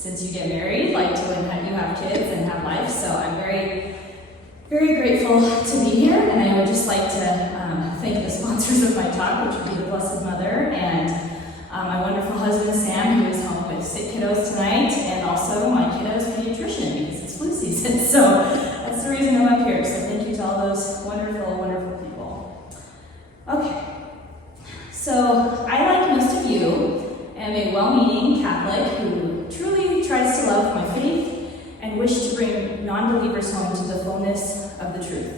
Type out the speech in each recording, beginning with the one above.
since you get married, like to when you have kids and have life. So I'm very, very grateful to be here, and I would just like to thank the sponsors of my talk, which would be the Blessed Mother, and my wonderful husband Sam, who is home with sick kiddos tonight, and also my kiddo's pediatrician, because it's flu season. So that's the reason I'm up here. So thank you to all those wonderful, wonderful people. Okay, so I, like most of you, am a well-meaning Catholic who truly tries to love my faith and wish to bring non-believers home to the fullness of the truth.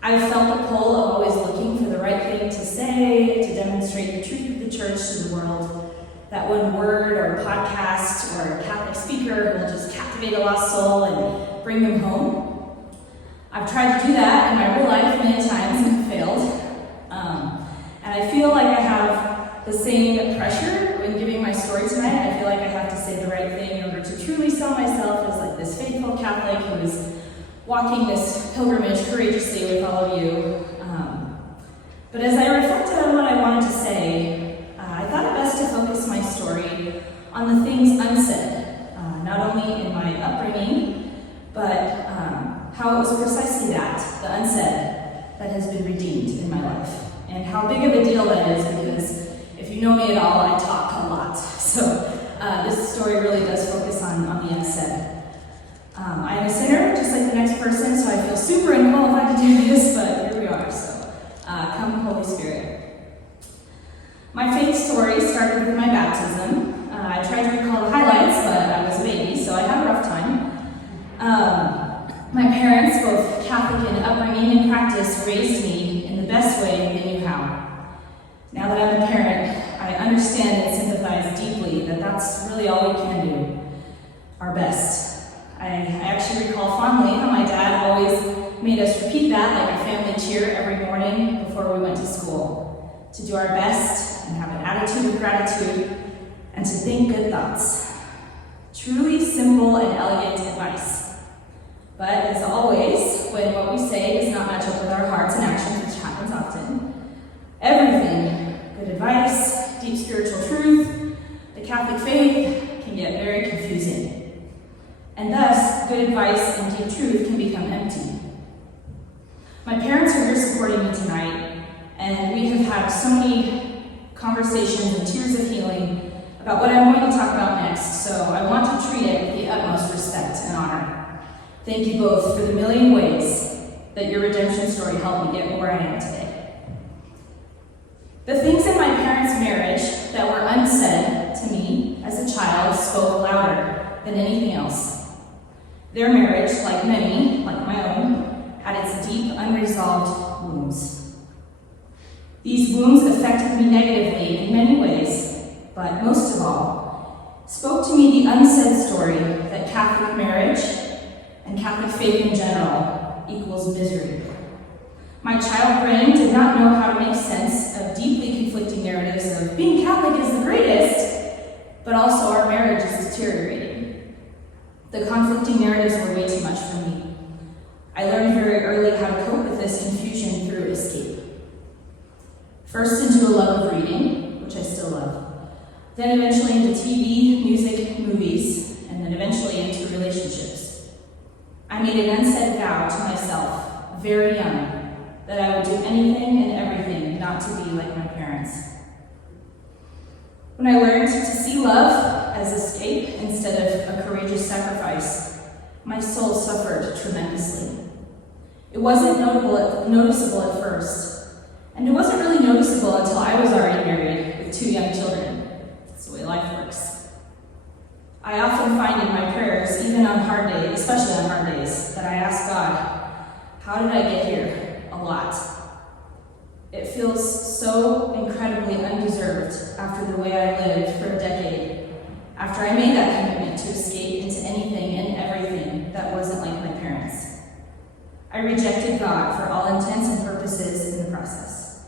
I've felt the pull of always looking for the right thing to say, to demonstrate the truth of the church to the world. That one word or podcast or a Catholic speaker who will just captivate a lost soul and bring them home. I've tried to do that in my real life many times and failed. And I feel like I have the same pressure when giving my story tonight. I feel like I have to say the right thing in order to truly sell myself as like this faithful Catholic who is walking this pilgrimage courageously with all of you. But as I reflected on what I wanted to say, I thought it best to focus my story on the things unsaid, not only in my upbringing, but how it was precisely that, the unsaid, that has been redeemed in my life. And how big of a deal that is, because if you know me at all, I talk a lot. So this story really does focus on the unsaid. I am a sinner, just like the next person, so I feel super unqualified to do this, but here we are. So come, Holy Spirit. My faith story started with my baptism. I tried to recall the highlights, but I was a baby, so I had a rough time. My parents, both Catholic in upbringing and practice, raised me in the best way they knew how. Now that I'm a parent, I understand and sympathize deeply that that's really all we can do, our best. I actually recall fondly how my dad always made us repeat that like a family cheer every morning before we went to school, to do our best and have an attitude of gratitude and to think good thoughts. Truly simple and elegant advice. But as always, when what we say does not match up with our hearts and actions, which happens often, everything, good advice, deep spiritual truth, the Catholic faith, can get very confusing. And thus, good advice and deep truth can become empty. My parents are here supporting me tonight, and we have had so many conversations and tears of healing about what I'm going to talk about next, so I want to treat it with the utmost respect and honor. Thank you both for the million ways that your redemption story helped me get where I am today. The things in my parents' marriage that were unsaid to me as a child spoke louder than anything else. Their marriage, like many, like my own, had its deep, unresolved wounds. These wounds affected me negatively in many ways, but most of all, spoke to me the unsaid story that Catholic marriage and Catholic faith in general equals misery. My child brain did not know how to make sense of deeply conflicting narratives of being Catholic is the greatest, but also our marriage is deteriorating. The conflicting narratives were way too much for me. I learned very early how to cope with this confusion through escape. First into a love of reading, which I still love, then eventually into TV, music, movies, and then eventually into relationships. I made an unsaid vow to myself, very young, that I would do anything and everything not to be like my parents. When I learned to see love as escape instead of a courageous sacrifice, my soul suffered tremendously. It wasn't noticeable at first, and it wasn't really noticeable until I was already married with 2 young children. That's the way life works. I often find in my prayers, even on hard days, especially on hard days, that I ask God, how did I get here? A lot. It feels so incredibly undeserved after the way I lived for a decade, after I made that commitment to escape into anything and everything that wasn't like my parents. I rejected God for all intents and purposes in the process.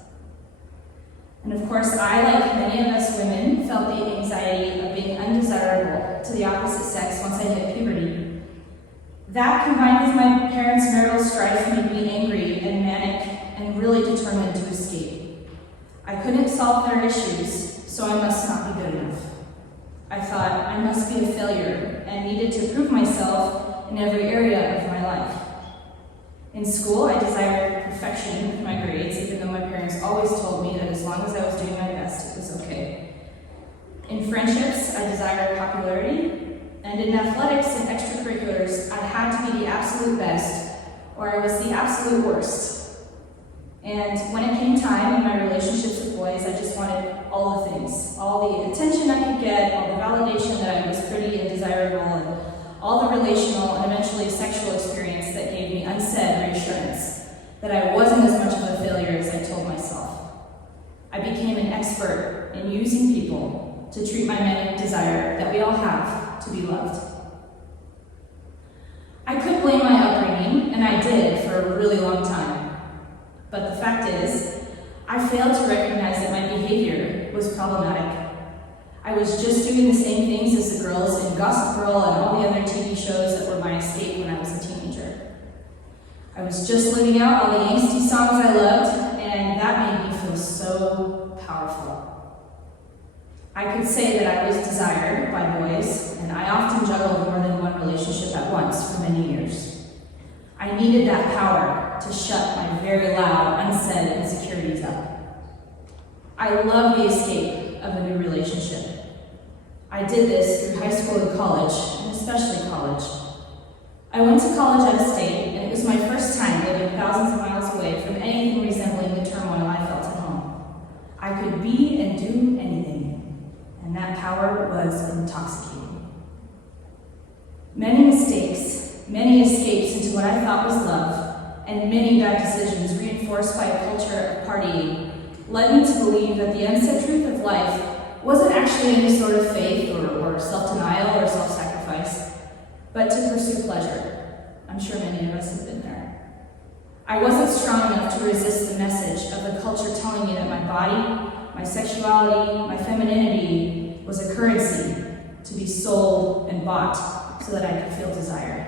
And of course, I, like many of us women, felt the anxiety of being undesirable to the opposite sex once I hit puberty. That, combined with my parents' marital strife, made me angry and manic and really determined to escape. I couldn't solve their issues, so I must not be good enough. I thought I must be a failure and needed to prove myself in every area of my life. In school, I desired perfection with my grades, even though my parents always told me that as long as I was doing my best, it was okay. In friendships, I desired popularity, and in athletics and extracurriculars, I had to be the absolute best, or I was the absolute worst. And when it came time in my relationships with boys, I just wanted all the things, all the attention I could get, all the validation that I was pretty and desirable, and all the relational and eventually sexual experience that gave me unsaid reassurance that I wasn't as much of a failure as I told myself. I became an expert in using people to treat my manic desire that we all have to be loved. I could blame my upbringing, and I did for a really long time. But the fact is, I failed to recognize that my behavior was problematic. I was just doing the same things as the girls in Gossip Girl and all the other TV shows that were my escape when I was a teenager. I was just living out all the angsty songs I loved, and that made me feel so powerful. I could say that I was desired by boys, and I often juggled more than one relationship at once for many years. I needed that power to shut my very loud, unsaid insecurities up. I love the escape of a new relationship. I did this through high school and college, and especially college. I went to college out of state, and it was my first time living thousands of miles away from anything resembling the turmoil I felt at home. I could be and do anything, and that power was intoxicating. Many mistakes, many escapes into what I thought was love, and many bad decisions reinforced by a culture of partying led me to believe that the unsaid truth of life wasn't actually any sort of faith or self-denial or self-sacrifice, but to pursue pleasure. I'm sure many of us have been there. I wasn't strong enough to resist the message of the culture telling me that my body, my sexuality, my femininity was a currency to be sold and bought so that I could feel desired.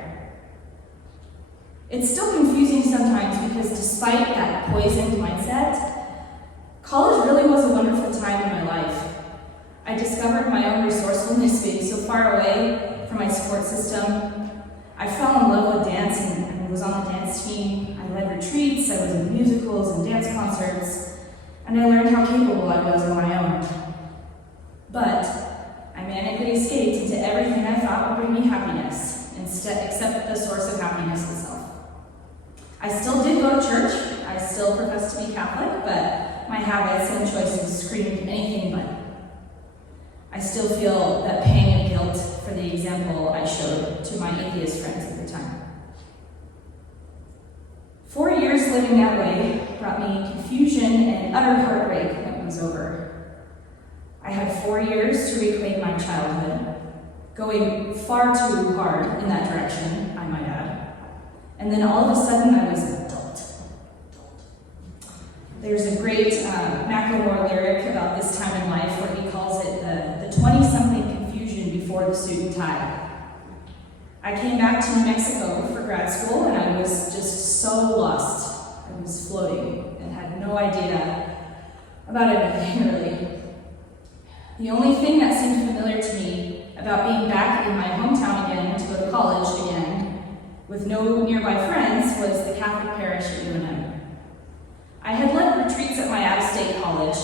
It's still confusing sometimes because despite that poisoned mindset, college really was a wonderful time in my life. I discovered my own resourcefulness being so far away from my support system. I fell in love with dance and was on the dance team. I led retreats, I was in musicals and dance concerts, and I learned how capable I was on my own. But I manically escaped into everything I thought would bring me happiness, except the source of happiness itself. I still did go to church, I still profess to be Catholic, but my habits and choices screamed anything but. I still feel that pang and guilt for the example I showed to my atheist friends at the time. 4 years living that way brought me confusion and utter heartbreak when it was over. I had 4 years to reclaim my childhood, going far too hard in that direction, I might add. And then all of a sudden I was an adult. There's a great Macklemore lyric about this time in life where he calls it the 20-something confusion before the suit and tie. I came back to New Mexico for grad school and I was just so lost. I was floating and had no idea about anything really. The only thing that seemed familiar to me about being back in my hometown again to go to college again with no nearby friends was the Catholic parish at UNM. I had led retreats at my out-of-state college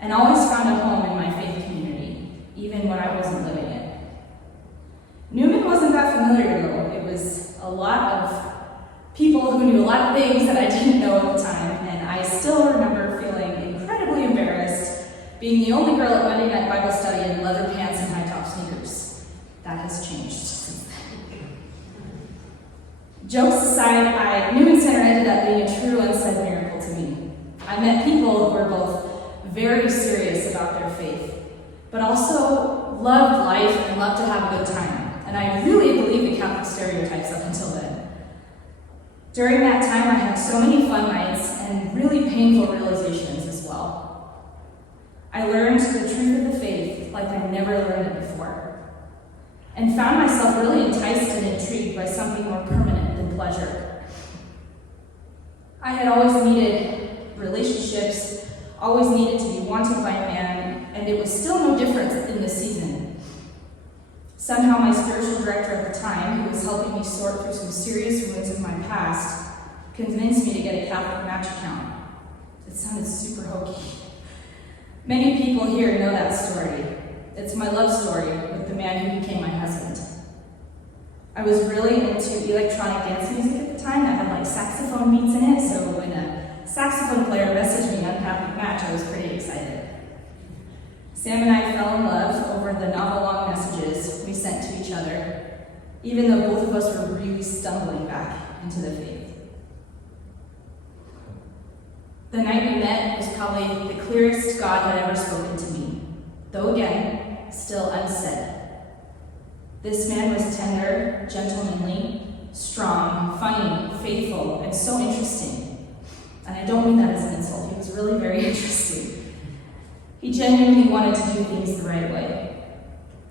and always found a home in my faith community, even when I wasn't living it. Newman wasn't that familiar though. It was a lot of people who knew a lot of things that I didn't know at the time, and I still remember feeling incredibly embarrassed being the only girl at Monday night Bible study in leather pants and high-top sneakers. That has changed since then. Jokes aside, Newman Center ended up being a true unsaid miracle to me. I met people who were both very serious about their faith, but also loved life and loved to have a good time. And I really believed the Catholic stereotypes up until then. During that time, I had so many fun nights and really painful realizations as well. I learned the truth of the faith like I never learned it before, and found myself really enticed and intrigued by something more permanent than pleasure. I had always needed relationships, always needed to be wanted by a man, and it was still no different in this season. Somehow my spiritual director at the time, who was helping me sort through some serious wounds of my past, convinced me to get a Catholic match account. It sounded super hokey. Many people here know that story. It's my love story with the man who became my husband. I was really into electronic dance music at the time that had like saxophone beats in it, so when a saxophone player messaged me on Catholic Match, I was pretty excited. Sam and I fell in love over the novel-long messages we sent to each other, even though both of us were really stumbling back into the faith. The night we met was probably the clearest God had ever spoken to me, though again, still unsaid. This man was tender, gentlemanly, strong, funny, faithful, and so interesting. And I don't mean that as an insult, he was really very interesting. He genuinely wanted to do things the right way.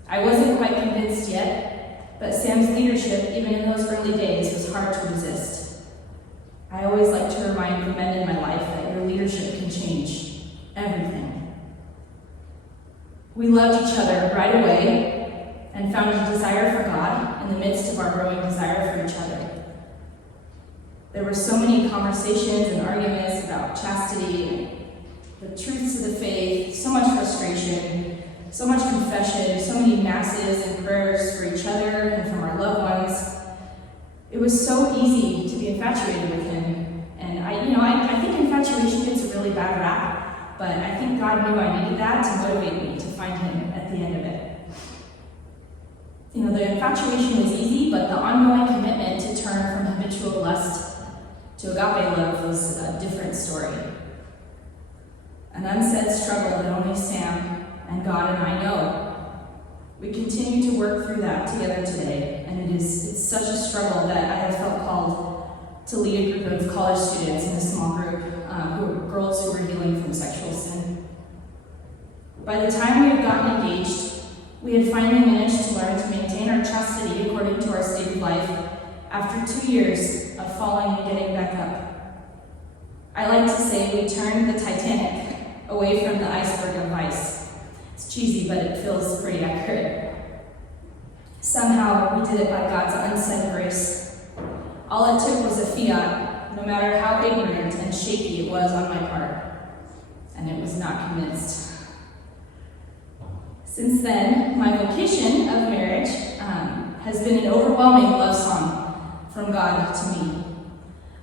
I wasn't quite convinced yet, but Sam's leadership, even in those early days, was hard to resist. I always like to remind the men in my life that your leadership can change everything. We loved each other right away and found a desire for God in the midst of our growing desire for each other. There were so many conversations and arguments about chastity, the truths of the faith, so much frustration, so much confession, so many masses and prayers for each other and from our loved ones. It was so easy to be infatuated with him. And I think infatuation gets a really bad rap, but I think God knew I needed that to motivate me to find him at the end of it. The infatuation was easy, but the ongoing commitment to turn from habitual lust to agape love was a different story. An unsaid struggle that only Sam and God and I know. We continue to work through that together today, and it's such a struggle that I have felt called to lead a group of college students in a small group, girls who were healing from sexual sin. By the time we had gotten engaged, we had finally managed to learn to maintain our chastity according to our state of life after 2 years of falling and getting back up. I like to say we turned the Titanic away from the iceberg of vice. It's cheesy, but it feels pretty accurate. Somehow, we did it by God's unsaid grace. All it took was a fiat, no matter how ignorant and shaky it was on my part. And it was not convinced. Since then, my vocation of marriage has been an overwhelming love song from God to me.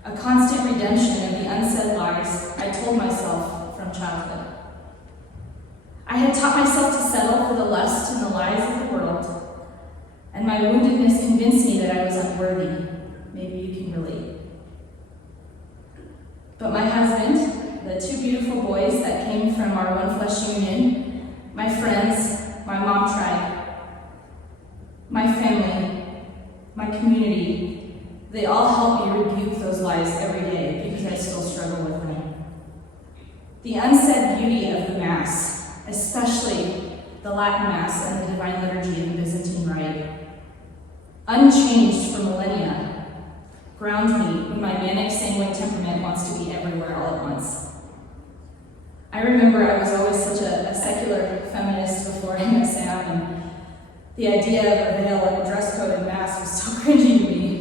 A constant redemption of the unsaid lies I told myself from childhood. I had taught myself to settle for the lust and the lies of the world, and my woundedness convinced me that I was unworthy. Maybe you can relate. But my husband, the two beautiful boys that came from our one flesh union, my friends, my mom tribe, my family, my community, they all help me rebuke those lies every day because I still struggle with them. The unsaid beauty of the Mass, especially the Latin Mass and the Divine Liturgy of the Byzantine Rite, unchanged for millennia, ground me when my manic sanguine temperament wants to be everywhere all at once. I remember I was always such a secular feminist before I met Sam, and the idea of a veil and a dress code in Mass was so cringy to me.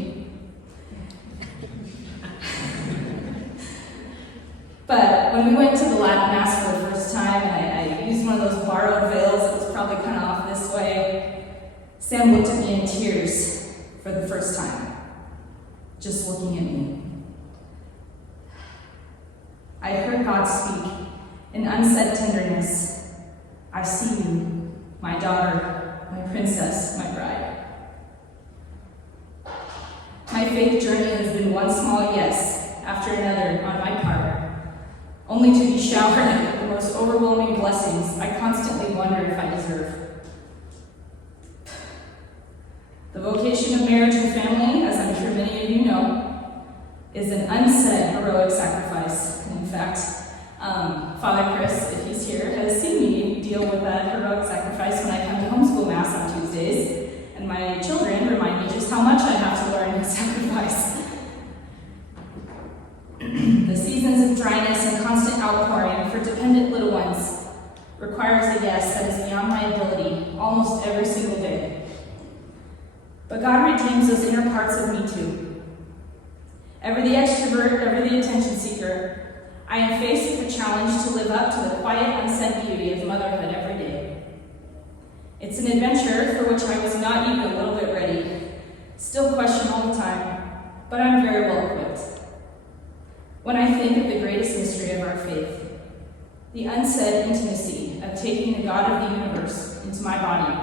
But when we went to the Latin Mass for the first time, and I used one of those borrowed veils that was probably kind of off this way, Sam looked at me in tears for the first time, just looking at me. I heard God speak in unsaid tenderness. I see you, my daughter, my princess, my bride. My faith journey has been one small yes after another on my part, only to be showered with the most overwhelming blessings I constantly wonder if I deserve. The vocation of marriage and family, as I'm sure many of you know, is an unsaid heroic sacrifice. In fact, Father Chris, if he's here, has seen me deal with that heroic sacrifice when I come to homeschool Mass on Tuesdays, and my children remind me just how much I have to learn and sacrifice. The seasons of dryness and constant outpouring for dependent little ones requires a yes that is beyond my ability almost every single day. But God redeems those inner parts of me too. Ever the extrovert, ever the attention seeker, I am faced with the challenge to live up to the quiet, unsaid beauty of motherhood every day. It's an adventure for which I was not even a little bit ready. Still question all the time, but I'm very well equipped. When I think of the greatest mystery of our faith, the unsaid intimacy of taking the God of the universe into my body,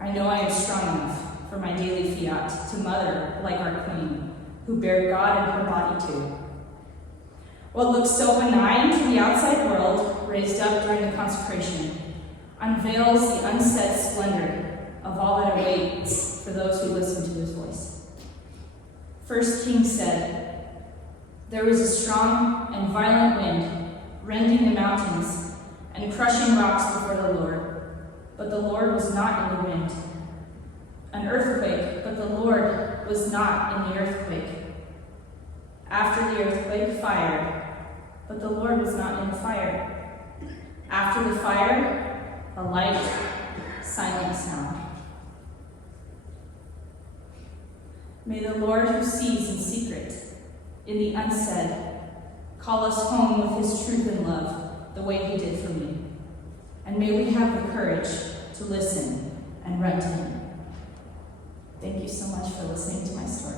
I know I am strong enough for my daily fiat to mother like our Queen, who bare God in her body too. What looks so benign to the outside world, raised up during the consecration, unveils the unsaid splendor of all that awaits for those who listen to his voice. 1 Kings said, "There was a strong and violent wind, rending the mountains and crushing rocks before the Lord, but the Lord was not in the wind. An earthquake, but the Lord was not in the earthquake. After the earthquake, fire, but the Lord was not in the fire. After the fire, a light, silent sound." May the Lord who sees in secret, in the unsaid, call us home with his truth and love, the way he did for me. And may we have the courage to listen and run to him. Thank you so much for listening to my story.